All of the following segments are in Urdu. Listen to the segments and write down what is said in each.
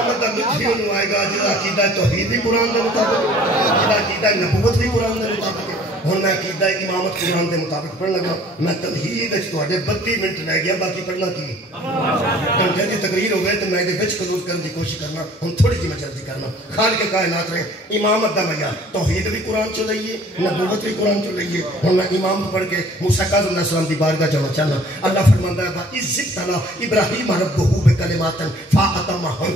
قیامت دا لطف ہی انہوں آئے گا جدا عقیدہ توحید بھی قرآن دے مطابق، جدا عقیدہ نبوت بھی قرآن دے مطابق. ہوں میں عقیدہ امامت قرآن دے مطابق پڑھن لگا. میں تمہید تھوڑے 32 منٹ رہ گیا، باقی پڑھنا کی گھنٹے کی تقریر ہو گئے تو میں خلوص کرنے کی کوشش کرنا. ہوں تھوڑی جی میں جلدی کرنا. خالق کائنات رہے امامت دا معیار توحید بھی قرآن چ لئیے، نبوت بھی قرآن چ لئیے. ہوں میں امام پڑھ کے موسیٰ کاظم علیہ السلام دی بارگاہ جانا چاہنا. اللہ فرماندا ہے وَإِذِ ابْتَلَىٰ إِبْرَاهِيمَ رَبُّهُ بِكَلِمَاتٍ فَأَتَمَّهُنَّ.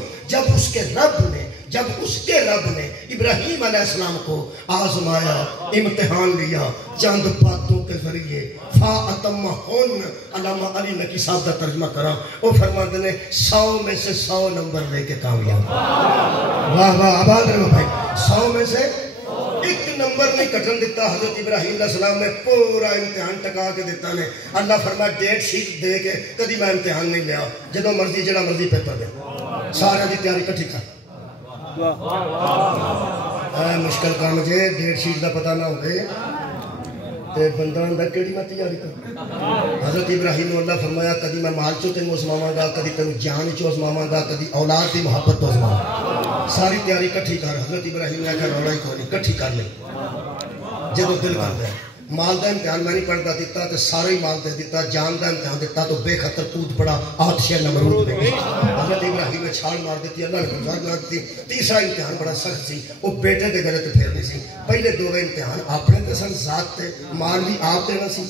جب اس کے رب نے ابراہیم علیہ السلام کو آزمایا، امتحان لیا چند باتوں کے ذریعے. فَأَتَمَّهُنَّ. علامہ علی نقی صاحب کا ترجمہ کرا، وہ فرماتے ہیں 100 میں سے 100 نمبر لے کے کامیاب. واہ واہ آباد رہو بھائی. 100 میں سے ایک نمبر نہیں کٹن دیتا. حضرت ابراہیم علیہ السلام نے پورا امتحان ٹکا کے دیتا نے. اللہ فرمایا ڈیٹ شیٹ دے کے کدی میں امتحان نہیں لیا، جدو مرضی جڑا مرضی پیپر دے سارے دی تیاری کٹھی کر. مشکل کام جے ڈیٹ شیٹ دا پتہ نہ ہوئے تے بندہ اندر کیڑی میں تیاری کر. حضرت ابراہیم نے اللہ فرمایا کدی میں مال چو تینوں ازماواں گا، کدی تینوں جان چو ازماواں گا، کدی اولاد دی محبت تو ازماواں گا. ساری تیاری کٹھی کر. حضرت ابراہیم نے آخر رونا ہی کوئی نہیں، کٹھی کر لے جدو دل کرتا ہے. مال دا امتحان میں نہیں پڑھتا دیتا تو سارا ہی مال دے دیتا. جان دا امتحان دیتا تو بے خطر کود پڑا آتش نمرود میں. حضرت ابراہیم نے چھال مار دیتی، اللہ نے گزار لگ دی. تیسرا امتحان بڑا سخت سی، وہ بیٹے دے گلے تے پھیرنی سی. پہلے دو امتحان اپنے تے سن ذات تے، مال بھی آپ دینا سی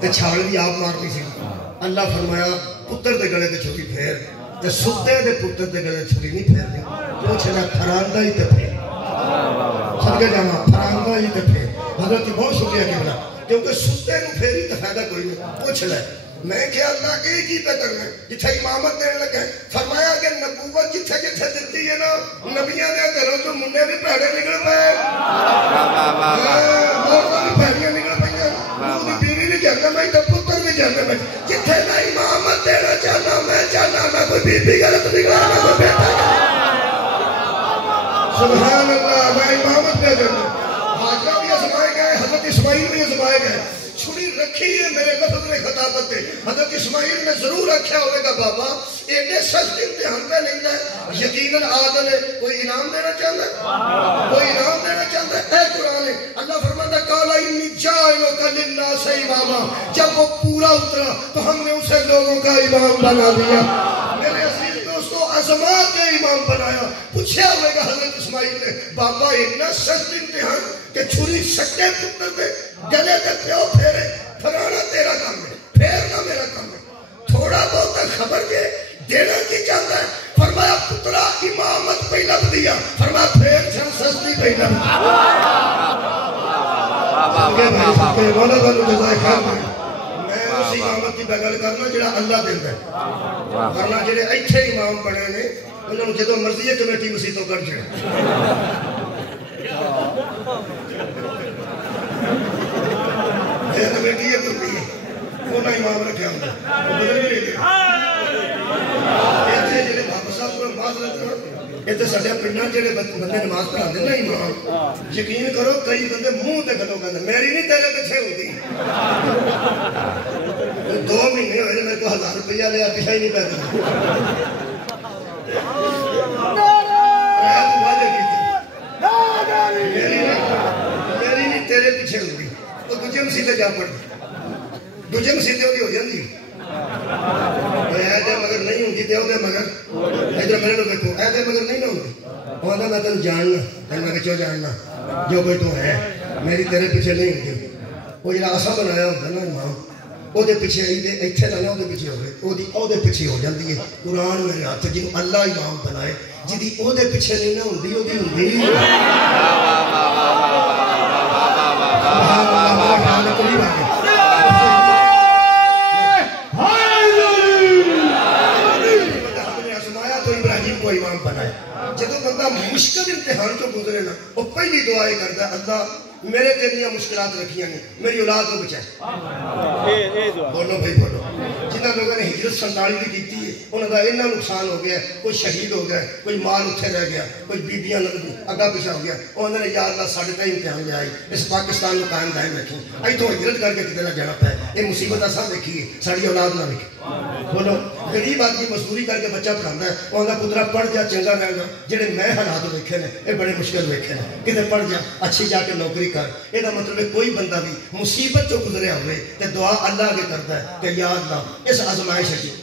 تے چھال بھی آپ مارنی سی. اللہ فرمایا پتر دے گلے تے چھری پھیر تے ستے دے پتر دے گلے چھری نہیں پھیرنی. پوچھنا پھراندہ ہی تے پھیر، صدقے جاواں پھراندہ ہی تے پھیر. حضرت بہت شکریہ کہنا کیونکہ ستے نو پھیری تو فائدہ کوئی نہیں. پوچھ لے میں کہ اللہ ایک ہی پہ کرنا ہے جتھے امامت دینے لگے. فرمایا کہ نبوت جتھے جتھے دیتی ہے نا نبیاں دے گھروں جو منڈے بھی پیڑے نکل پائے، عورتیں بھی پیڑیاں نکل پائیں، بیوی بھی جہنم میں تو پتر بھی جہنم میں. جتھے میں امامت دینا چاہنا میں چاہنا میں کوئی بیوی غلط نکلا نہ کوئی بیٹا غلط. سبحان اللہ. میں امامت دے دینا. حاجہ بھی ازمائے گئے، حضرت اسماعیل بھی ازمائے گئے. چھری رکھی ہے میرے لفظ میں خطابت تے. حضرت اسماعیل نے ضرور رکھا ہوئے گا بابا ایڈے سخت امتحان پہ نہیں ہے. یقیناً عادل ہے، کوئی انعام دینا چاہتا ہے، کوئی انعام دینا چاہتا ہے. اے قرآن ہے اللہ فرماتا قال انی جاعلک للناس اماما. جب وہ پورا اترا تو ہم نے اسے لوگوں کا امام بنا دیا. میرے عزیز دوستو ازما کے امام بنایا. پوچھا ہوئے گا حضرت اسماعیل نے بابا اتنا سخت امتحان کہ چھری سکے پتر دے گلے تے پیو پھیرے. پھرانا تیرا کام ہے، پھیرنا میرا کام ہے. تھوڑا بہت خبر دے دینا کی چاہتا ہے. فرمایا پترا امامت پہلا دیا. فرمایا پھیر چھن سستی پہلا. میں اس امامت کی بغل کرنا جڑا اللہ دے ہے، ورنہ جڑے ایتھے امام بنے نے انہوں نے جدو مرضی ہے کمیٹی مسیتوں کر چھڑے. کمیٹی ہے کرتی ہے انہوں امام رکھا ہوں بدل بھی لے گئے. ایتھے جڑے بابا صاحب کو معذرت کرو، ایتھے ساڈے پنڈاں جڑے بندے نماز پڑھاندے نا امام، یقین کرو کئی بندے منہ تے گلوں کہندے میری نہیں تیرے پیچھے ہوندی. 2 مہینے ہوئے میرے کو 1000 روپیہ لیا پیچھے ہی نہیں پیدا. میری نہیں تیرے پیچھے ہوندی. تو دوجے مسیطے جا پڑھ دوجے مسیطے ہوتی ہو جاندی. ایدے مگر نہیں ہوندی تے ہوندے مگر ادھر میرے لوگ دیکھو ایدے مگر نہیں نہ ہوندی. ہوندہ میں تن جاننا تن میں کچھو جاننا جو کوئی تو ہے میری تیرے پیچھے نہیں ہوندی. وہ جڑا آسا بنایا ہوتا نا امام وہ دے پیچھے آئی دے ایتھے لانا وہ دے پیچھے ہوئے وہ دے پیچھے ہو جاندی ہے. قرآن میرے ہاتھ جنہوں اللہ امام بنائے جدی وہ دے پیچھے نہیں نہ ہوندی وہ دی ہوندی. جدو بندہ مشکل امتحان کو گزرے نا وہ پہلی دعائیں کرتا ہے اللہ میرے تیریاں مشکلات رکھیاں نہیں میری اولاد کو بچائے. بولو بھائی بولو. جنہاں لوگوں نے ہجرت 47 کی ہے انہوں کا اتنا نقصان ہو گیا، کوئی شہید ہو گیا، کوئی مال اتنے رہ گیا، کوئی بیبیاں اگا پیچھا ہو گیا، انہوں نے یا اللہ ساڈے تے امتحان لے آئی، اس پاکستان کو قائم دائم رکھی، اتوں ہجرت کر کے کتنے نہ جانا پائے، یہ مصیبت اصل دیکھیے ساری اولاد نہ دیکھی۔ بولو غریب آدمی مزدوری کر کے بچہ پڑھاتا ہے، وہ آتا پترا پڑھ جا چنگا رہے گا، جہے میں حالات ویکھے نے یہ بڑے مشکل ویکھے نے، کتنے پڑھ جا اچھی جا کے نوکری کر، یہ مطلب ہے کوئی بندہ بھی مصیبت جو گزریا ہوئے تو دعا اللہ کے کرتا ہے کہ یا اللہ اس آزمائش ہے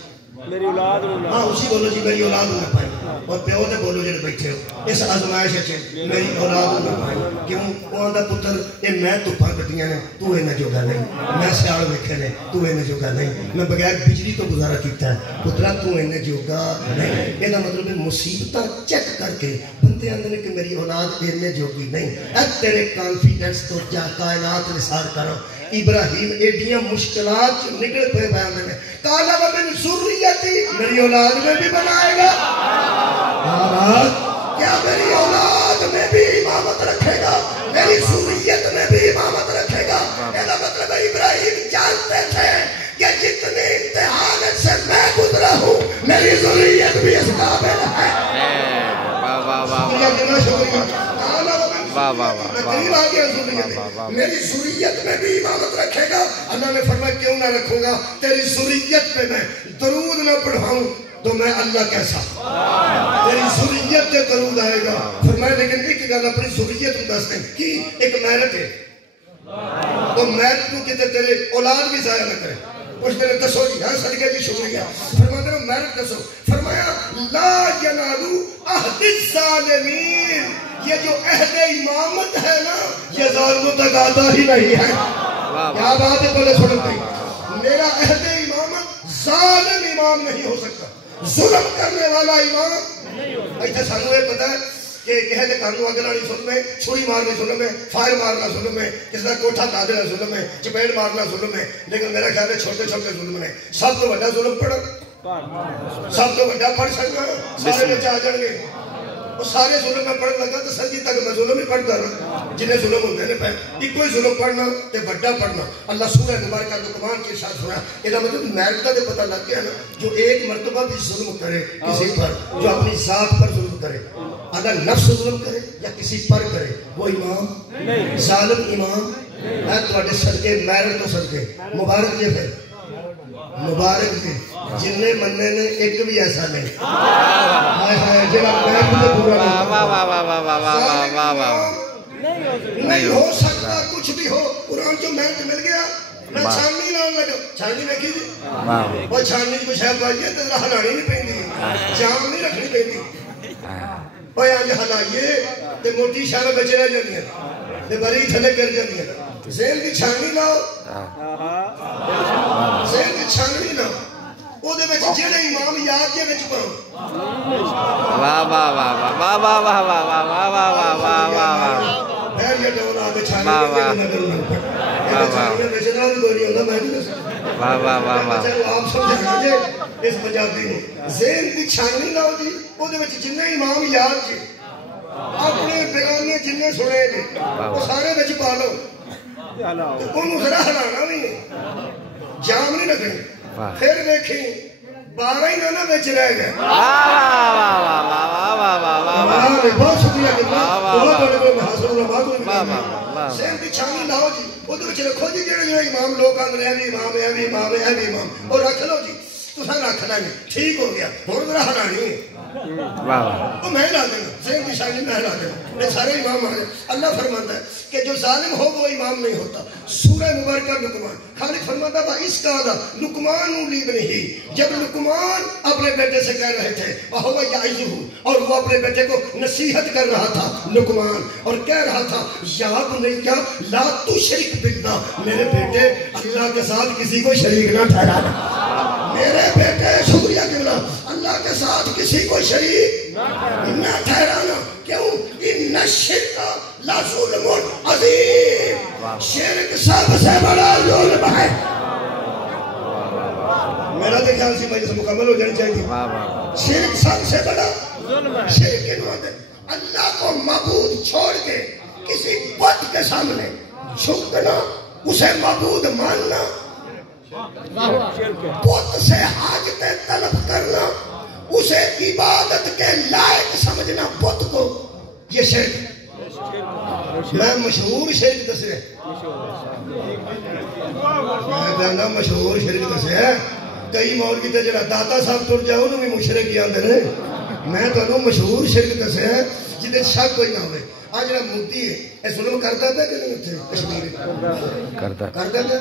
میری اولاد ہاں اسی بولو جی میری اولاد نہ پائے، اور پیو دے بولو جڑے بیٹھے ہو اس آزمائش ہے میری اولاد نہ پائے، کیوں وہ آندا پتر یہ میں دھوپاں کٹیاں نے تو انہیں جوگا نہیں، میں سیال ویکھے نے تو انہیں جوگا نہیں، میں بغیر بجلی تو گزارا کیتا ہے پترا تو انہیں جوگا نہیں۔ یہ مطلب ہے مصیبتاں چیک کر کے بندے آندے نے کہ میری اولاد انہیں جوگی نہیں، اے تیرے کانفیڈنس تو جا کائنات نثار کرو۔ ابراہیم ایڈیاں مشکلات نکل پہ بیان میں کالا ومن ذریتی میری اولاد میں بھی بنائے گا، کیا میری اولاد میں بھی امامت رکھے گا، میری ذریت میں بھی امامت رکھے گا۔ یہ مطلب ابراہیم جانتے تھے کہ جتنے امتحان سے میں گزرا ہوں میری ذریت بھی اس قابل ہے۔ میری ذریت میں بھی امامت رکھے گا۔ اللہ نے فرمایا کیوں نہ رکھوں گا، تیری ذریت پہ میں درود نہ پڑھاؤں تو میں اللہ کیسا، تیری ذریت پہ درود آئے گا۔ فرمایا لیکن ایک گل اپنی ذریت کو دس دیں کہ ایک میرٹ ہے تو میرٹ کو کہتے تیرے اولاد بھی ضائع نہ کرے، اس نے دسو جی ہاں صدقے جی شکریہ، فرمایا تیرے میرٹ دسو، فرمایا لا ینالو عہد الظالمین، یہ جو عہد امامت ہے نا یہ ظالموں تک آتا ہی نہیں ہے۔ کیا بات ہے بولے سنتے ہیں، میرا عہد امامت ظالم امام نہیں ہو سکتا، ظلم کرنے والا امام۔ ایسے سانو یہ پتا ہے کہ کہتے کانو اگر آنی ظلم ہے، چھری مارنا ظلم ہے، فائر مارنا ظلم ہے، کس طرح کوٹھا کھا ظلم ہے، چپیڑ مارنا ظلم ہے، لیکن میرا خیال ہے چھوٹے چھوٹے ظلم ہے۔ سب تو بڑا ظلم پڑھا، سب تو بڑا پڑھ سکتا، سارے بچے آ جائیں گے، وہ سارے ظلم میں پڑھ لگا تو سنجی تک میں ظلم ہی پڑھتا رہا، جنہیں ظلم ہوتے ہیں پہ ایک کوئی ظلم پڑھنا تے بڑا پڑھنا۔ اللہ سورہ مبارکہ لقمان کے ارشاد فرمایا، یہ مطلب میرٹ کا پتہ لگ گیا نا، جو ایک مرتبہ بھی ظلم کرے کسی پر، جو اپنی ذات پر ظلم کرے، اگر نفس ظلم کرے یا کسی پر کرے وہ امام ظالم امام ہے۔ تواڈے صدقے میرٹ تو صدقے مبارک جے پھر مبارک جی جنہیں مننے نے ایک بھی ایسا نہیں نہیں ہو سکتا کچھ بھی ہو۔ قرآن جو محنت مل گیا میں چھاننی لاؤں لگا، چھاننی رکھی جی وہ چھاننی کو شاید بھائیے تو ہلانی نہیں پہنی، جام نہیں رکھنی پہنی، وہ آج ہلائیے تو موٹی شارہ بچے رہ جاتی ہیں، بری تھلے گر جاتی ہیں۔ ذہن کی چھاننی لاؤ، ذہن کی چھاننی لاؤ، وہ دے وچ جڑے امام یاد جے وچ پاؤ۔ واہ واہ واہ واہ واہ واہ واہ واہ واہ واہ واہ واہ واہ واہ پھر یہ ڈولا دے چھاننی کے نظر میں چھاننی میں جناب کوئی نہیں ہوتا میں نہیں دستا۔ واہ واہ واہ واہ چلو آپ سمجھ گئے اس پنجابی میں ذہن کی چھاننی لاؤ جی، وہ دے وچ جنے امام یاد جے اپنے بیانے جنہیں سنے جے وہ سارے وچ پا لو، انہوں ذرا ہلانا بھی نہیں، جام نہیں رکھنی، پھر دیکھیں 12 ہی نہ بچ رہ گئے۔ بہت شکریہ ذہن کی چھانی لاؤ جی، وہ رکھو جی جڑے جڑے امام لوگ آندے ہیں امام ہے امام ہے امام، اور رکھ لو جی تساں رکھ لینے ٹھیک ہو گیا، ہن ذرا ہلانی ہے وہ میں لا دینا، ذہن کی شانی میں لا دینا، میں سارے امام آ گئے۔ اللہ فرماتا ہے کہ جو ظالم ہو وہ امام نہیں ہوتا۔ سورہ مبارکہ لقمان خالق فرماتا ہے اس کا لقمان لابنہ، جب لقمان اپنے بیٹے سے کہہ رہے تھے وہو یعظہ، اور وہ اپنے بیٹے کو نصیحت کر رہا تھا لقمان، اور کہہ رہا تھا یا بنیا لا تشرک باللہ، میرے بیٹے اللہ کے ساتھ کسی کو شریک نہ ٹھہرانا، میرے بیٹے شکریہ کبلا اللہ کے ساتھ کسی کو شریک نہ ٹھہرانا، کیوں ان الشرک لظلم عظیم، شرک سب سے بڑا ظلم ہے۔ میرا تو خیال سی مجلس مکمل ہو جانی چاہیے۔ شرک سب سے بڑا شرک کے نوادر اللہ کو معبود چھوڑ کے کسی بت کے سامنے جھکنا، اسے معبود ماننا، بت سے حاجتیں طلب کرنا، اسے عبادت کے لائق سمجھنا بت کو، یہ شرک ہے۔ میں مشہور شرک دسے، میں کہنا مشہور شرک دسے، کئی مولوی تے جڑا داتا صاحب تر جائے انہوں بھی مشرک ہی آندے نے، میں تمہیں مشہور شرک دسے جہد شک کوئی نہ ہوئے۔ آج جڑا مودی ہے یہ ظلم کرتا پہ کہ نہیں اتنے کشمیر کرتا پہ؟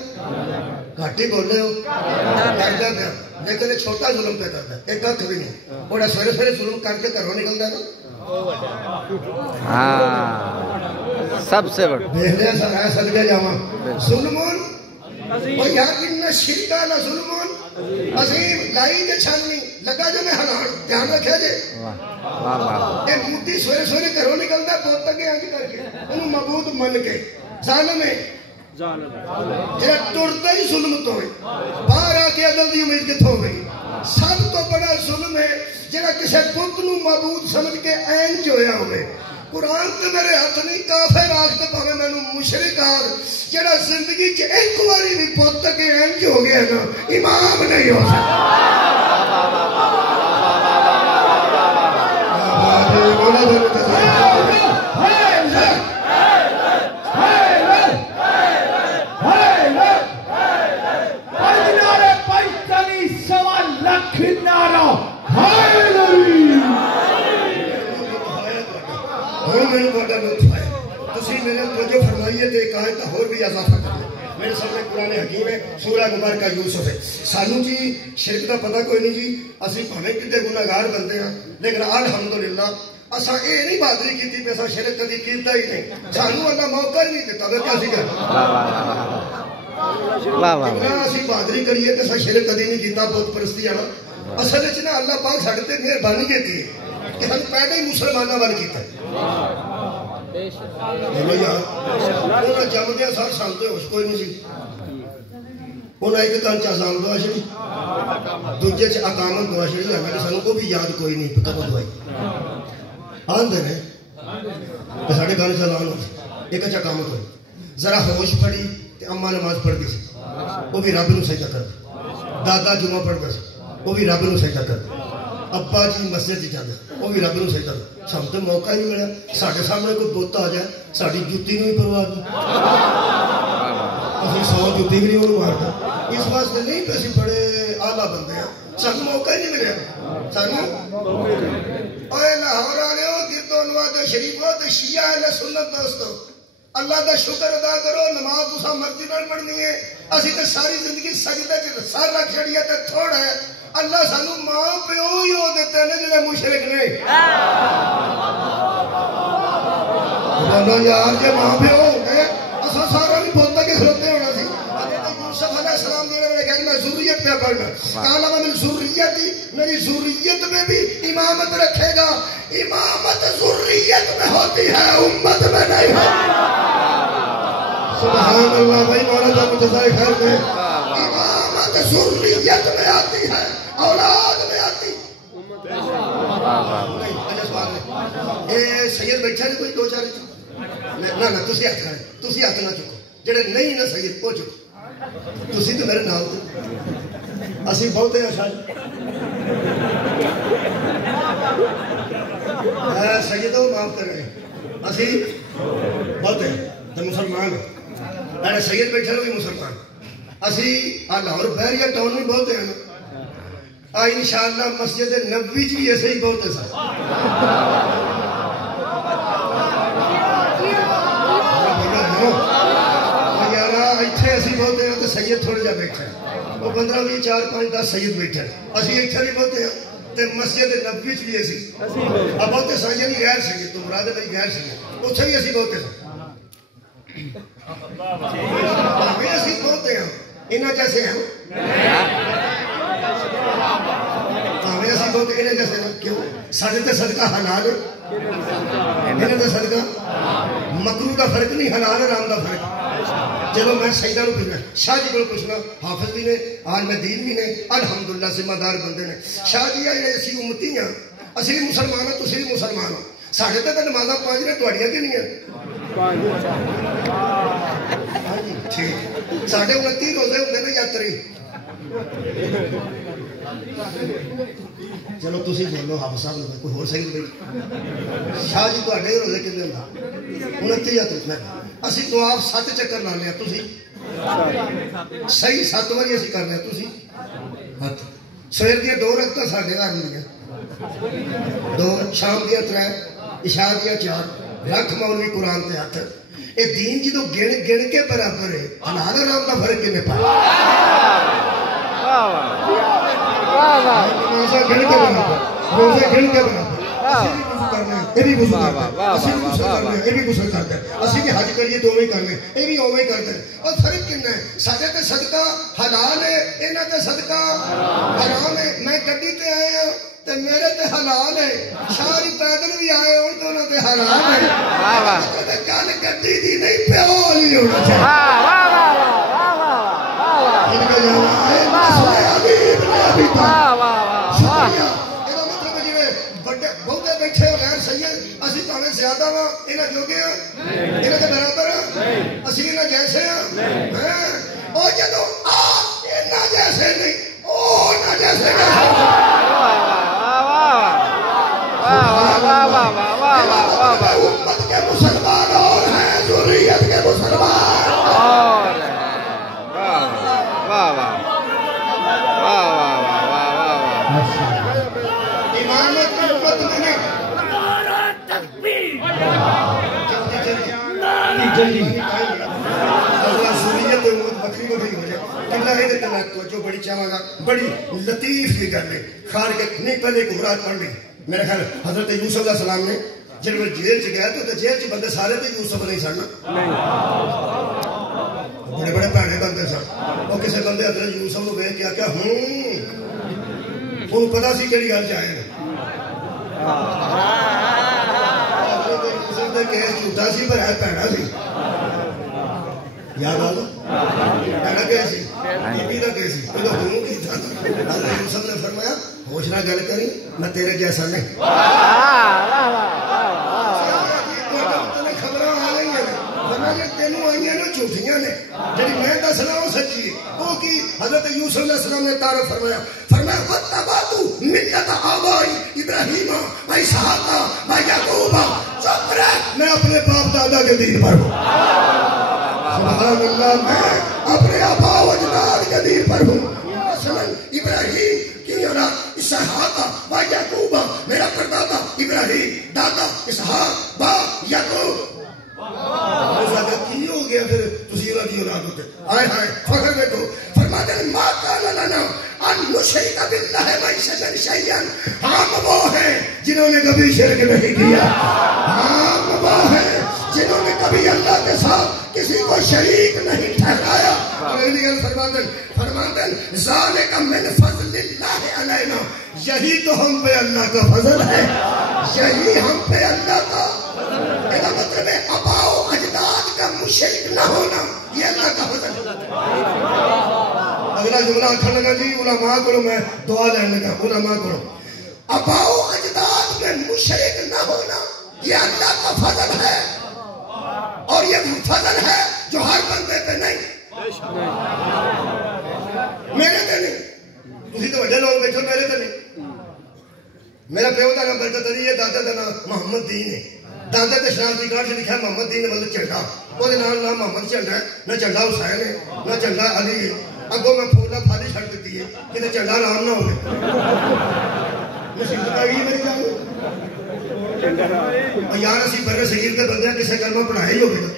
گھٹ ہی بولے ہو، کرتا پہ، لیکن یہ چھوٹا ظلم پہ کرتا ہے، ایک کھ بھی نہیں، وہ سویرے سویرے ظلم کر کے گھروں نکلتا ہے نا، سب سے بڑا دیکھ لیا سر ہے صدقے جاواں ظلمون اور یار انہا شرکا نہ ظلمون عظیم لائی دے چھاننی لگا جو میں حلال دھیان رکھے جے۔ اے مودی سوئے سوئے گھروں نکلتا ہے بہت تک آنکھ کر کے انہوں معبود من کے ظالم ہے جہاں ٹرتا ہی ظلم تو ہے، باہر آ کے عدل دی امید کتھوں گئی۔ سب تو بڑا ظلم ہے جہاں کسی بت نو معبود سمجھ کے عین جویا ہوئے۔ قرآن تے میرے ہاتھ نہیں کافر آج تے پاوے مینوں مشرک آر جڑا زندگی چ ایک واری بھی پوت تک انج ہو گیا نا امام نہیں ہو جو فرمائیے تو ایک آیت اور بھی اضافہ کرنا۔ میرے سامنے قرآن حکیم ہے، سورہ مبارکہ یوسف ہے۔ سانو جی شرک کا پتہ کوئی نہیں جی، اسی بھاویں کتے گناہگار بندے ہیں لیکن الحمدللہ اساں اے نہیں بہادری کیتی پہ اساں شرک کدی کیتا ہی نہیں، سانو اللہ موقع ہی نہیں دیتا۔ کیا سی کر اسی بہادری کریے کہ اساں شرک کدی نہیں کیتا، بت پرستی والا۔ اصل وچ نا اللہ پاک ساڈے تے مہربانی کیتی ہے کہ ہم پیدا ہی مسلماناں وال کیتا ہے۔ انہاں جمدیاں سر سامتے ہوش کوئی نہیں سی، انہاں ایک کان چ اذان دعا چھڑی، دوجے چ اقامت دعا چھڑی، ہمیں سانوں کو بھی یاد کوئی نہیں پتہ دعائی آندے نے کہ ساڈے کان چ اذان ہوئی، ایک چ اقامت ہوئی، ذرا ہوش پڑی تے اماں نماز پڑھ دی سی، وہ بھی رب نو سجدہ کردا، دادا جمعہ پڑھدا سی، وہ بھی رب نو سجدہ کردا، ابا جی مسجد ہی جاندے وہ بھی رب نو سجدہ کردا۔ سب تو موقع ہی نہیں ملا، ساڈے سامنے کوئی بت آ جائے ساڈی جُتی نوں ہی پرواہ نہیں، اسی 100 جُتی بھی نہیں انہوں مارتا۔ اس واسطے نہیں کہ اسی بڑے اعلیٰ بندے ہیں، سانوں موقع ہی نہیں ملیا، سانوں اوے لاہور والے ہو گردو نواز شریف ہو تے شیعہ اہل سنت دوستو اللہ دا شکر ادا کرو، نماز تساں مرضی نال پڑھنی ہے، اسی تے ساری زندگی سجدے چ سر رکھ چھڑیا تے تھوڑا ہے۔ اللہ سانو ماں پیو ہی ہو دیتے ہیں جڑے مشرک نے، یار جے ماں پیو ہو گئے اساں سارا نہیں بولتا کہ کھلوتے ہونا سی۔ یوسف علیہ السلام جڑے میں کہا میں ذریت پہ پڑھنا، کالا من ذریتی، میری ذریت میں بھی امامت رکھے گا۔ امامت ذریت میں ہوتی ہے، امت میں نہیں ہوتی۔ سبحان اللہ بھائی مولانا صاحب جزائے خیر دے۔ امامت ذریت میں آتی ہے، اولاد میں آتی اے سید بیٹھا نہیں کوئی دو چار نہ تسی ہاتھ کھڑے، تسی ہاتھ نہ چکو، جڑے نہیں نہ سید وہ چکو، تسی تو میرے نال تے اسی بہتے ہیں شاید سیدوں معاف کر رہے اسی بہتے ہیں تو مسلمان ہیں، میرے سید بیٹھے بھی مسلمان، اسی لاہور بحریہ ٹاؤن میں بہتے ہیں نا، انشاءاللہ مسجد نبوی جی ایسے ہی بہت ہے سر۔ یار اتنے اسی بہتے ہیں تو سید تھوڑے جا بیٹھے ہیں، وہ 15 20 4 5 10 سید بیٹھے ہیں، اسی اتنے بھی بہتے ہیں تو مسجد نبوی بھی ایسی اب بہتے سر یعنی غیر سید تو مراد ہے غیر سید اتنے بھی اسی بہتے سر، اسی بہتے ہیں انہاں جیسے ہیں ایسی بہت انہیں جیسے کیوں سارے تے صدقہ حلال ہے، انہیں تے صدقہ مکروہ کا فرق نہیں، حلال حرام کا فرق۔ چلو میں سیدہ نو پوچھنا، شاہ جی کو پوچھنا، حافظ بھی نے عالم دین بھی نے الحمدللہ ذمہ دار بندے نے، شاہ جی آئے اسی امتی ہیں، اسی بھی مسلمان ہیں، تسی بھی مسلمان ہو، ساڑھے تے نمازاں 5 نے تواڈیاں کی نہیں ہیں، ہاں جی ٹھیک ساڑھے 29 روزے ہوتے نا یاتری چلو تسی بولو حافظ صاحب کوئی ہو صحیح بھائی شاہ جی تواڈے روزے کتنے ہوندا 29 یا تو اسی تو آپ 7 چکر لا لیا تسی صحیح 7 باری اسی کر لیا تسی ہاتھ سویر دیا 2 رکعتاں ساڈے گھر نہیں 2 شام دیا 3 عشاء دیا 4 رکھ مولوی قرآن تے ہاتھ اے دین جدو گن گن کے برابر ہے حلال حرام دا فرق کیویں پایا روزہ گن کے برابر روزہ گن کے برابر یہ بھی غسل کرنا ہے یہ بھی غسل کرنا ہے اسی بھی حج کریے تو اوے کرنا ہے یہ بھی اوے کرنا ہے اور فرق کتنا ہے ساڈے تے صدقہ حلال ہے انہاں تے صدقہ حرام ہے میں گڈی تے آئے ہاں تے میرے تے حلال ہے شاری پیدل بھی آئے ہون تو انہاں تے حلال ہے واہ واہ گل گڈی دی نہیں پیو والی ہونا چاہیے واہ واہ واہ واہ ان کا جواب ہے واہ واہ بہتے بیٹھے ہو غیر سید اسی پاویں زیادہ وا انہاں جوگے ہاں انہاں دے برابر ہاں اسی انہاں جیسے ہاں او جدوں انہاں جیسے نہیں او انہاں جیسے واہ واہ واہ واہ واہ واہ امت کے مسلمان اور ہیں ذریت کے مسلمان اور واہ واہ واہ واہ جلدی ضروریت بکری بکری ہو جائے اللہ نے توجہ بڑی چاہوں گا بڑی لطیف کی گل ہے خار کے نہیں پہلے ایک مراد پڑھ لی میرا خیال حضرت یوسف علیہ السلام نے جب وہ جیل چ گیا تو جیل چ بندے سارے تو یوسف نہیں سن بڑے بڑے بھڑے بندے سن وہ کسی بندے حضرت یوسف کو ویکھ کے آخیا انہوں پتا سی کہڑی گل چاہے کیس جھوٹا سی پر ہے پیڑا سی یاد آ پیڑا کیس سی بیبی کا کیس سی یوسف نے فرمایا ہوش نہ گل کری میں تیرے جیسا نہیں خبر آ گئی ہیں تینوں آئی ہیں جھوٹیاں نے جی میں دسنا وہ سچی ہے وہ کی حضرت یوسف علیہ السلام نے تعارف فرمایا فرمایا وَاتَّبَعْتُ مِلَّةَ آبَائِي إِبْرَاهِيمَ وَإِسْحَاقَ وَيَعْقُوبَ چپ رہ میں اپنے باپ دادا کے دین پر ہوں سبحان اللہ میں اپنے آبا و اجداد کے دین پر ہوں مثلا ابراہیم کی اور اسحاق و یعقوب میرا پردادا ابراہیم دادا اسحاق باپ یعقوب کی ہو گیا پھر تسی انہاں دی اولاد ہوتے آئے ہائے فخر دیکھو فرماتے ہیں ما کان لنا ان نشرک باللہ معشرا شیئا ہم وہ ہیں جنہوں نے کبھی شرک نہیں کیا ہم وہ ہیں جنہوں نے کبھی اللہ کے ساتھ کسی کو شریک نہیں ٹھہرایا فرماتے ہیں ذالک من فضل اللہ علینا یہی تو ہم پہ اللہ کا فضل ہے یہی ہم پہ اللہ کا میرا مطلب ہے آبا و اجداد کا مشرک نہ ہونا یہ اللہ کا فضل ہے اگلا جملہ آخر لگا جی علماء کرو میں دعا لینے لگا علماء کرو آبا و اجداد میں مشرک نہ ہونا یہ اللہ کا فضل ہے اور یہ فضل ہے جو ہر بندے پہ نہیں میرے پہ نہیں تسی تو بڑے لوگ بیٹھو میرے پہ نہیں میرا پیو کا نام برکت علی ہے دادا کا نام محمد دین ہے دادا کے شناختی کارڈ سے لکھا ہے محمد دین مطلب جھنڈا وہ نام محمد جھنڈا ہے نہ جھنڈا حسین ہے نہ جھنڈا علی ہے اگوں میں پھولا پھالی چھڑ دیتی ہے کہ جھنڈا آرام نہ ہوئے مصیبت آ گئی میری جان یار اسی برے صغیر کے بندے کسی کلمہ پڑھایا ہی ہوگا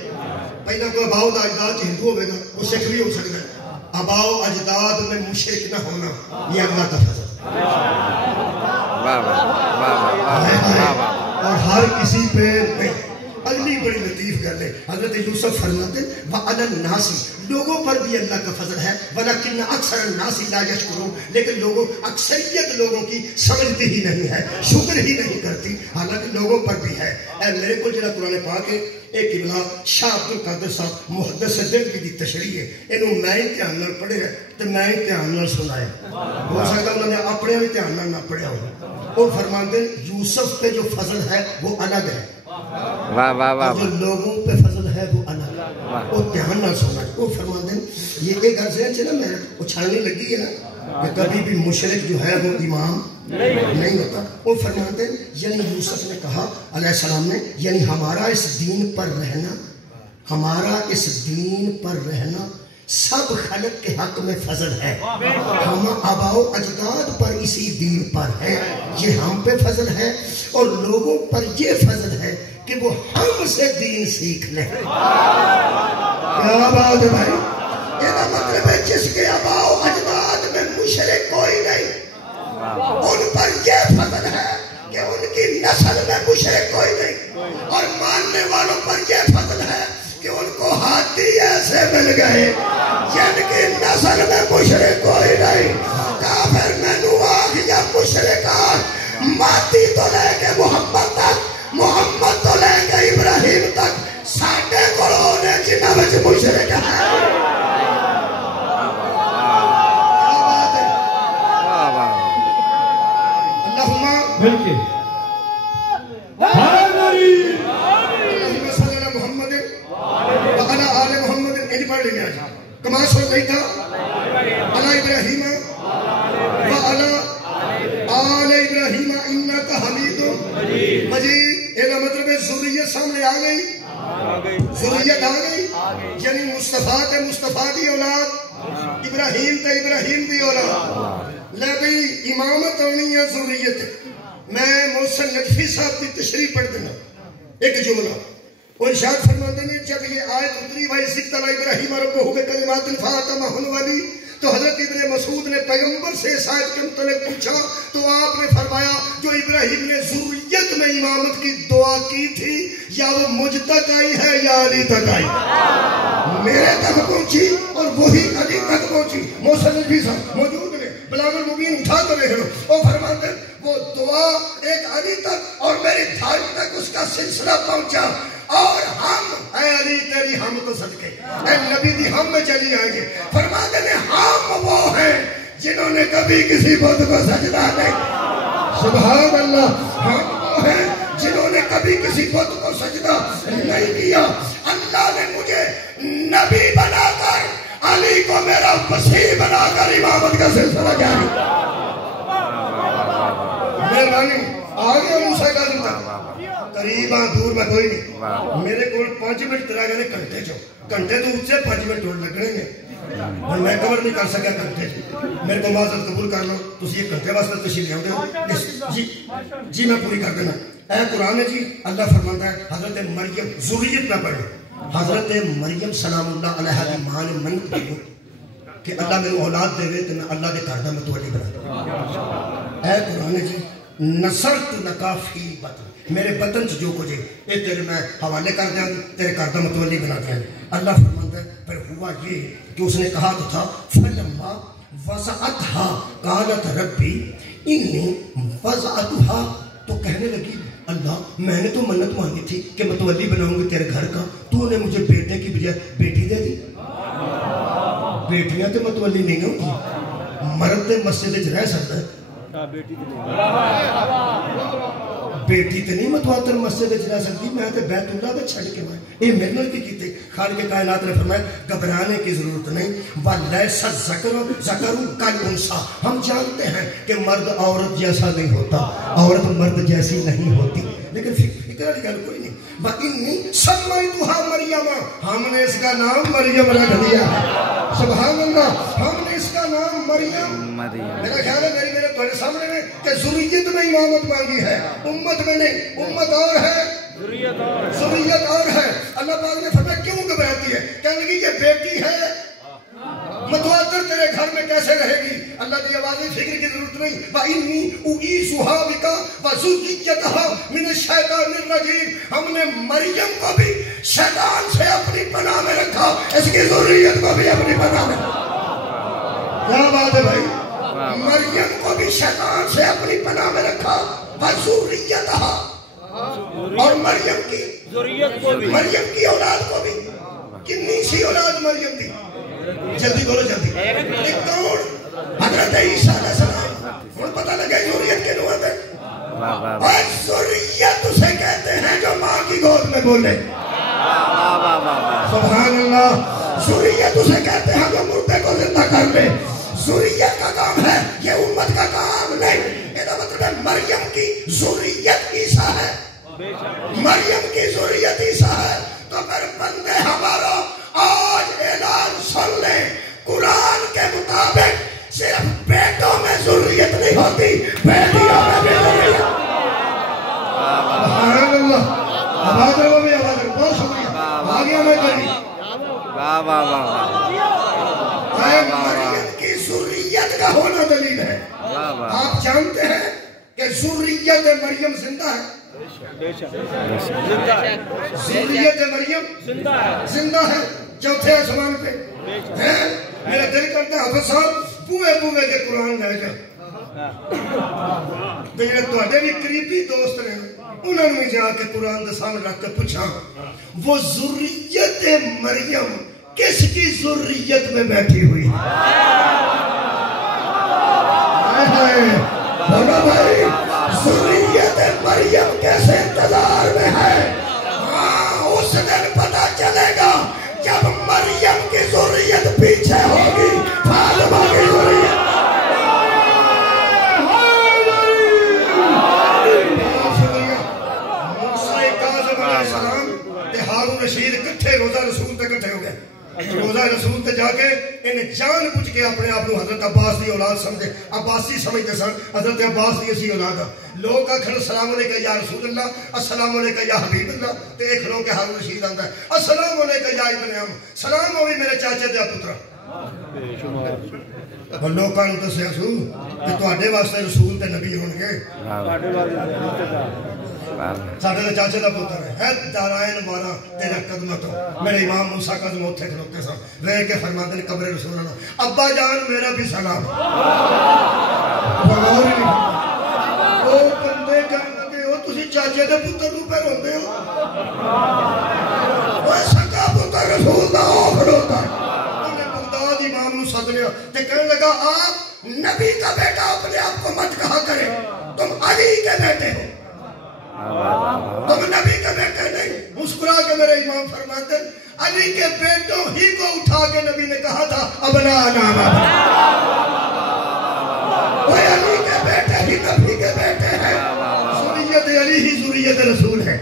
پہلے کوئی آباؤ کا اجداد ہندو ہوگا وہ سکھ بھی ہو سکتا ہے آباؤ اجداد میں مشرک نہ ہونا یہ اللہ کا فضل اور ہر کسی پہ نہیں اگلی بڑی لطیف گل ہے حضرت یوسف فرماتے وعلی الناس لوگوں پر بھی اللہ کا فضل ہے ولیکن اکثر الناس لا یشکرون لیکن لوگوں اکثریت لوگوں کی سمجھتی ہی نہیں ہے شکر ہی نہیں کرتی حالانکہ لوگوں پر بھی ہے اے میرے کو جڑا قرآن پاک ہے ایک قبلہ شاہ عبد القادر صاحب محدث دہلوی دی تشریح ہے اینوں میں دھیان نال پڑھے ہے تے میں دھیان نال سنایا ہو سکتا انہوں نے اپنے بھی دھیان نال نہ پڑھیا ہو وہ فرماتے ہیں یوسف پہ جو فضل ہے وہ الگ ہے، واہ واہ واہ جو لوگوں پہ فضل ہے وہ الگ، وہ دھیان نہ سونا۔ وہ فرماتے ہیں یہ ایک گھر سے نا میں اچھالنے لگی ہے نا کہ کبھی بھی مشرک جو ہے وہ امام نہیں ہوتا۔ وہ فرماتے ہیں یعنی یوسف نے کہا علیہ السلام نے، یعنی ہمارا اس دین پر رہنا، ہمارا اس دین پر رہنا سب خلق کے حق میں فضل ہے، ہم آباؤ اجداد پر اسی دین پر ہے، یہ ہم پہ فضل ہے، اور لوگوں پر یہ فضل ہے کہ وہ ہم سے دین سیکھ لیں۔ کیا بات ہے بھائی؟ یہ مطلب ہے جس کے آباؤ اجداد میں مشرک کوئی نہیں، ان پر یہ فضل ہے کہ ان کی نسل میں مشرک کوئی نہیں، اور ماننے والوں پر یہ فضل ہے کہ ان کو ہاتھی ایسے مل گئے جن کی نسل میں مشرک کوئی نہیں۔ کافر مینو آگ یا مشرک آگ، ماتی تو لے کے محمد تک، محمد تو لے کے ابراہیم تک، ساڑھے کروڑ نے جنہ بچ مشرک ہے۔ اللہم ملکے وعلى آل محمد ان پڑھ لینے آج کما صلیت علی ابراہیم وعلى آل ابراہیم انکا حمید مجید۔ یہ مطلب ہے ذریت سامنے آ گئی، ذریت آ گئی، یعنی مصطفیٰ تے مصطفیٰ دی اولاد، ابراہیم تے ابراہیم دی اولاد۔ لے بھئی امامت ہونی ہے ذریت۔ میں محسن نقفی صاحب کی تشریح پڑھ دینا ایک جملہ، اور ارشاد فرماتے ہیں جب یہ آیت اتری وَإِذِ ابْتَلَىٰ إِبْرَاهِيمَ رَبُّهُ بِكَلِمَاتٍ فَأَتَمَّهُنَّ وَلِي، تو حضرت ابن مسعود نے پیغمبر سے اس آیت کے متعلق پوچھا تو آپ نے فرمایا جو ابراہیم نے ذریت میں امامت کی دعا کی تھی یا وہ مجھ تک آئی ہے یا علی تک آئی؟ میرے تک پہنچی اور وہی علی تک پہنچی۔ محسن نقفی صاحب موجود نے، بلاغ المبین اٹھا کر دیکھ لو، وہ فرماتے ہیں وہ دعا ایک علی تک اور میری دھائی تک اس کا سلسلہ پہنچا، اور ہم اے علی تیری ہم تو صدقے اے نبی دی ہم میں چلی آئیں گے۔ فرماتے ہیں ہم وہ ہیں جنہوں نے کبھی کسی بت کو سجدہ نہیں، سبحان اللہ، ہم وہ ہیں جنہوں نے کبھی کسی بت کو سجدہ نہیں کیا۔ اللہ نے مجھے نبی بنا کر علی کو میرا مسیح بنا کر امامت کا سلسلہ جاری۔ مہربانی آگے موسیٰ کا زندہ قریباں دور میں کوئی نہیں، میرے کو 5 منٹ ترا گئے گھنٹے چو، گھنٹے تو اچھے 5 منٹ ٹوڑ لگنے ہیں، اور میں کور نہیں کر سکیا گھنٹے چو۔ میرے کو معذرت قبول کر لو، تسی ایک گھنٹے واسطے تشریف لے آؤ دے جی میں پوری کر دینا۔ اے قرآن ہے جی، اللہ فرماتا ہے حضرت مریم ذریت نہ پڑھے، حضرت مریم سلام اللہ علیہ کی ماں نے من دیو کہ اللہ میرے اولاد دے تو میں اللہ کے گھر دا متولی بنا دوں۔ اے قرآن ہے جی، نصرت لکا فی بطن، میرے بطن سے جو کچھ ہے یہ تیرے میں حوالے کر دیا، تیرے گھر دا متولی بنا دیا۔ اللہ فرماتا ہے پھر ہوا یہ کہ اس نے کہا تو تھا فلما وضعتها قالت ربی انی وضعتها، تو کہنے لگی اللہ میں نے تو منت مانگی تھی کہ متولی بناؤں گی تیرے گھر کا، تو نے مجھے بیٹے کی بجائے بیٹی دے دی۔ بیٹیاں تو متولی نہیں ہوتی، مرد تے مسجد رہ سکتا ہے، بیٹی تے نہیں متواتر مسجد رہ سکتی، میں تے بیت اللہ تے چھڑ کے میں یہ میرے نال کی کیتے۔ خالق کائنات نے فرمایا گھبرانے کی ضرورت نہیں، وَلَيْسَ الذَّكَرُ كَالْأُنثىٰ، ہم جانتے ہیں کہ مرد عورت جیسا نہیں ہوتا، عورت مرد جیسی نہیں ہوتی، لیکن فکر والی گل کوئی نہیں۔ وَإِنِّي سَمَّيْتُهَا مَرْيَمَ، ہم نے اس کا نام مریم رکھ دیا، سبحان اللہ، ہم نے اس کا نام مریم۔ میرا خیال ہے میرے تمہارے سامنے میں کہ ذریت میں امامت مانگی ہے، امت میں نہیں، امت اور ہے ذریت اور ہے۔ اللہ پاک نے فرمایا کیوں گھبراتی ہے؟ کہنے لگی یہ بیٹی ہے متواتر تیرے گھر میں کیسے رہے گی؟ اللہ کی آوازیں فکر کی ضرورت نہیں۔ وَإِنِّي أُعِيذُهَا بِكَ وَذُرِّيَّتَهَا مِنَ الشَّيْطَانِ الرَّجِيمِ، ہم نے مریم کو بھی شیطان سے اپنی پناہ میں رکھا، اس کی ذریت کو بھی اپنی پناہ میں رکھا۔ کیا بات ہے بھائی؟ مریم کو بھی شیطان سے اپنی پناہ میں رکھا، وَذُرِّيَّتَهَا، اور مریم کی ذریت کو بھی، مریم کی اولاد کو بھی۔ کتنی سی اولاد مریم دی؟ جلدی بولو جلدی، ایک کون؟ حضرت عیسیٰ علیہ السلام۔ اور پتہ لگا ذریت کے نوات ہے، اور ذریت اسے کہتے ہیں جو ماں کی گود میں بولے. سبحان اللہ. ذریت اسے کہتے ہیں جو مردے کو زندہ کر لے. ذریت کا کام ہے, یہ امت کا کام نہیں. یہ مطلب ہے مریم کی ذریت عیسیٰ ہے, مریم کی ذریت عیسیٰ ہے. تو پھر بندے ہمارا آج اعلان سن لیں, قرآن کے مطابق صرف بیٹوں میں ذریت نہیں ہوتی, بیٹیوں میں بھی ذریت. سبحان اللہ. آواز رہو بھی, آواز رہو. بہت شکریہ. آگیا میں کری. مریم کی ذریت کا ہونا دلیل ہے. آپ جانتے ہیں کہ ذریت مریم زندہ ہے. ذریت مریم زندہ ہے چوتھے آسمان پہ. میرا دل کرتا ہے حافظ صاحب بوئے بوئے کے قرآن لے جائے. میرے تواڈے بھی قریبی دوست نے, انہوں نے جا کے قرآن کے سامنے رکھ کے پوچھا وہ ذریت مریم کس کی ذریت میں بیٹھی ہوئی ہے؟ بولو بھائی, ذریت مریم کیسے انتظار میں ہے؟ ہاں, اس دن پتا چلے گا جب مریم کی ذریت پیچھے ہوگی فاطمہ کی ذریت. موسیٰ کاظم علیہ السلام تے ہارون رشید کٹھے روزہ رسول تے کٹھے ہو گئے. روزہ رسول تے جا کے انہیں جان پوچھ کے اپنے آپ حضرت عباس دی اولاد سمجھے. عباسی سمجھتے سن حضرت عباس دی اسی اولاد. لوگ آخر السلام علیکم یا رسول اللہ, السلام علیکم یا حبیب اللہ. تے ایک لوگ کے ہارون رشید آتا ہے السلام علیکم یا ابن عم, سلام ہوئی میرے چاچے دیا پترا. لوگوں نے دسیا سو کہ تواڈے واسطے رسول تے نبی ہون گے, ساڈے تے چاچے دا پتر ہے دارائن مارا تیرے قدموں تو. میرے امام موسیٰ کاظم اوتھے کھلوتے سن, ویکھ کے فرماتے ہیں قبر رسول اللہ ابا جان میرا بھی سلام. وہ بندے کہنے لگے ہو تسی چاچے دے پتر نوں پہ روندے ہو, وہ سکا پتر رسول دا او کھلوتا. انہیں بغداد امام نوں سد لیا تے کہنے لگا آپ نبی کا بیٹا اپنے آپ کو مت کہا کرے, تم علی کے بیٹے ہو, تم نبی کے بیٹے نہیں. مسکرا کے میرے امام فرماتے ہیں علی کے بیٹوں ہی کو اٹھا کے نبی نے کہا تھا ابنانا, وہ علی کے بیٹے ہی نبی کے بیٹے ہیں. ذریت علی ہی ذریت رسول ہے.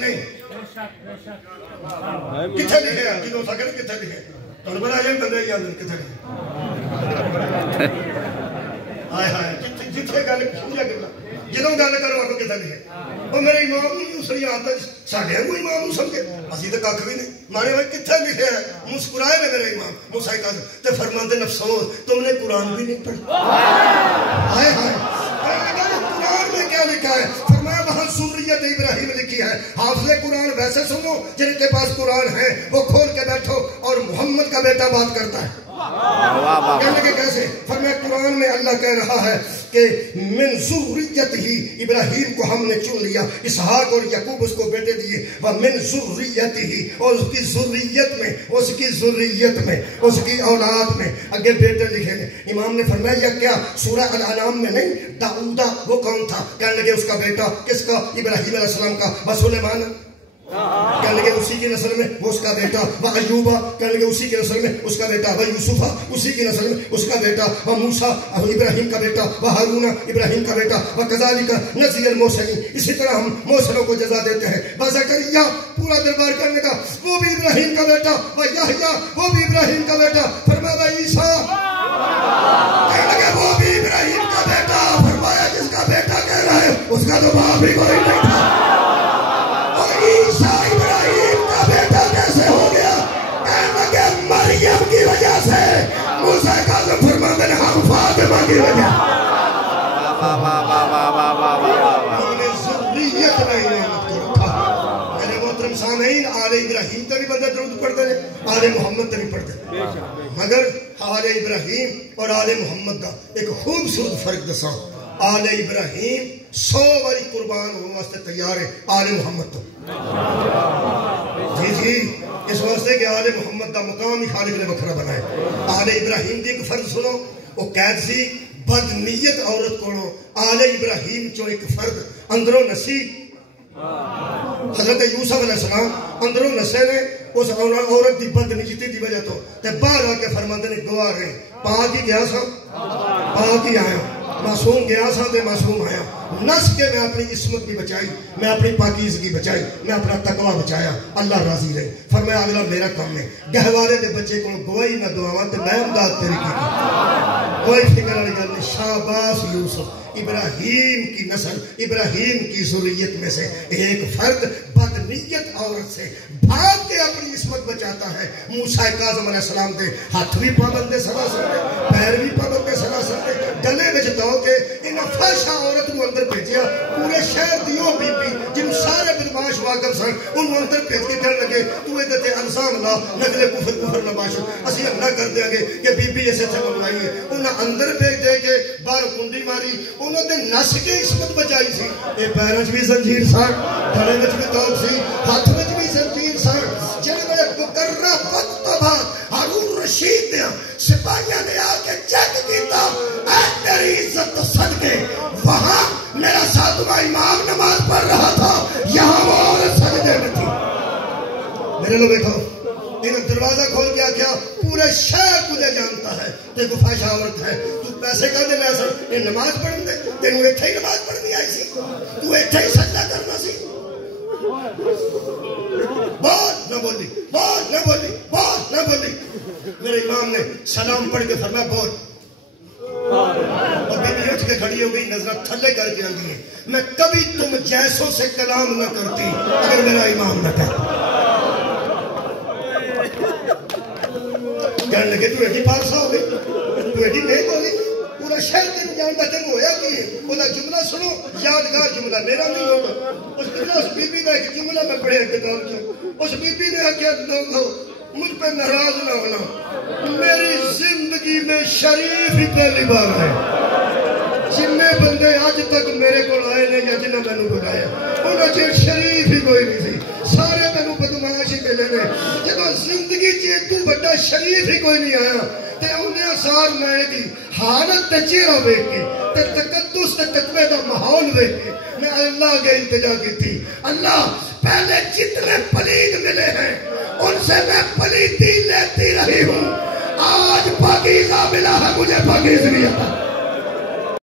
نہیں کتنے لکھے ہیں جنہوں سکر کتنے لکھے تو بنا یہ بندے ہی آدھر کتنے لکھے. آئے ہائے جتنے گل سمجھا کرنا جنہوں گل کرو آپ کو کتنے لکھے. وہ میرے امام نہیں دوسری آتا ساڑھے کو امام نہیں سمجھے, اسی تو کاکھ بھی نہیں. مارے ہوئے کتنے لکھے ہیں, مسکرائے نے میرے امام موسیٰ کاظم تے فرماتے ہیں افسوس تم نے قرآن بھی نہیں پڑھا. ہائے ہائے قرآن میں کیا لکھا ہے؟ فرمایا وہاں ذریت ابراہیم لکھی ہے. حافظ قرآن ویسے سنو جن کے پاس قرآن ہے وہ کھول کے بیٹھو اور محمد کا بیٹا بات کرتا ہے. کہنے کے کیسے؟ فرمایا قرآن میں اللہ کہہ رہا ہے کہ من ذریت ہی ابراہیم کو ہم نے چن لیا, اسحاق اور یعقوب اس کو بیٹے دیے, ومن ذریت ہی اور اس کی ذریت میں, اس کی ذریت میں, اس کی اولاد میں اگے بیٹے لکھے ہیں. امام نے فرمایا یہ کیا سورہ الانعام میں نہیں, داؤدہ وہ کون تھا؟ کہنے لگے اس کا بیٹا کس کا؟ ابراہیم علیہ السلام کا. سلیمان کہنے لگے اسی کی نسل میں وہ اس کا بیٹا. وہ ایوبا کہنے لگے اسی کی نسل میں اس کا بیٹا. وہ یوسفہ اسی کی نسل میں اس کا بیٹا. وہ موسیٰ ابراہیم کا بیٹا. وہ ہارون ابراہیم کا بیٹا. وہ کذالک نجزی المحسنین, اسی طرح ہم محسنوں کو جزا دیتے ہیں. وہ زکریا پورا دربار کرنے کا وہ بھی ابراہیم کا بیٹا. وہ یحییٰ وہ بھی ابراہیم کا بیٹا. فرمایا عیسیٰ کہنے لگے وہ بھی ابراہیم کا بیٹا. فرمایا جس کا بیٹا کہہ رہا ہے اس کا تو باپ بھی کوئی نہیں تھا. عیسیٰ ابراہیم کا بیٹا کیسے ہو گیا؟ کہنے لگے مریم کی وجہ سے. موسیٰ کاظم فرماتے ہیں ہم فاطمہ کی وجہ. ہم نے ذریت میں نعمت کو رکھا. میرے محترم سامعین, آل ابراہیم تے بھی بندے درود پڑھتے ہیں, آل محمد تے بھی پڑھتے ہیں, مگر آل ابراہیم اور آل محمد کا ایک خوبصورت فرق دساں. آل ابراہیم 100 باری قربان ہونے واسطے تیار ہے, آل محمد تو جی اس واسطے کہ آل محمد کا مقام ہی خالق نے وکھرا بنائے. آل ابراہیم دی ایک فرض سنو, وہ قید سی بد نیت عورت کو آل ابراہیم چو ایک فرد اندروں نسی حضرت یوسف علیہ السلام اندروں نسے نے اس عورت دی بد نیتی دی وجہ تو تے باہر آ کے فرماندے نے گواہ رہے پاک ہی گیا سا پاک ہی آیا معصوم گیا سا تے معصوم آیا نس کے میں اپنی عصمت بھی بچائی میں اپنی پاکیزگی بچائی میں اپنا تقوی بچایا اللہ راضی رہے فرمایا اگلا میرا کام ہے گہوارے دے بچے کو گواہی نہ دعاواں تے میں امداد تیری کی کوئی فکر والی گل نہیں شاباش یوسف ابراہیم کی نسل ابراہیم کی ذریت میں سے ایک فرد بدنیت عورت سے بھاگ کے اپنی عصمت بچاتا ہے موسیٰ کاظم علیہ السلام دے ہاتھ بھی پابندے سلا سکتے پیر بھی پابندے سلا سکتے گلے میں جتاؤ کہ انہاں فحشہ عورت کو اندر بھیجیا پورے شہر دیوں بی بی جن سارے بدماش واقف سن انہوں اندر بھیج کے کہنے لگے تو ادھر تے الزام لا نگلے کفر نباشو اسی اللہ کر دیں گے کہ بی بی ایسے چلو بلائی ہے انہاں اندر بھیج دے کے باہر کنڈی ماری انہوں نے نس کے عصمت بچائی سی اے پیروں بھی زنجیر سن گھڑے میں بھی توق سی ہاتھ میں بھی زنجیر سن جن میں مقررہ وقت تو بعد ہارون رشید نے سپاہیاں نے آ کے چیک کیتا اے تیری عزت تو صدقے وہاں میرا ساتواں امام نماز پڑھ رہا تھا یہاں وہ عورت سجدے میں تھی میرے لوگ دیکھو انہوں دروازہ کھول کے آکھیا پورے شہر تجھے جانتا ہے تے کو فحشہ عورت ہے تو پیسے کہاں دے لے سر یہ نماز پڑھن دے تینوں ایتھے ہی نماز پڑھنی آئی سی تو ایتھے ہی سجدہ کرنا سی بہت نہ بولی بہت نہ بولی بہت نہ بولی میرے امام نے سلام پڑھ کے فرمایا بہت اور بی بی اٹھ کے کھڑی ہو گئی نظرہ تھلے کر کے آگئی ہے میں کبھی تم جیسوں سے کلام نہ کرتی اگر میرا امام نہ کہتا کہنے لگے تو ایڈی پارسا ہو گئی تو ایڈی نیک ہو گئی پورا شہر تین جانتا تین ہویا کی ہے بولا جملہ سنو یادگار جملہ میرا نہیں ہوگا اس بی بی کا ایک جملہ میں پڑھے انتقال کیا اس بی بی نے آکیا لوگوں مجھ پہ ناراض نہ ہونا میری زندگی میں شریف ہی پہلی بار ہے جننے بندے آج تک میرے کو آئے نے یا جنہیں میں نے بلایا انہوں نے شریف ہی کوئی نہیں تھی سارے میں نے بدماش ہی ملے نے جب زندگی چیئے تو بڑا شریف ہی کوئی نہیں آیا تے انہیں اثار میں دی حالت تے چہرہ بیٹھ کے تے تقدس تے تقوی دا ماحول بیٹھ کے میں اللہ کے التجا کی تھی اللہ پہلے جتنے پلید ملے ہیں ان سے میں پلیتی لیتی رہی ہوں آج پاکیزہ ملا ہے مجھے پاکیز نہیں آتا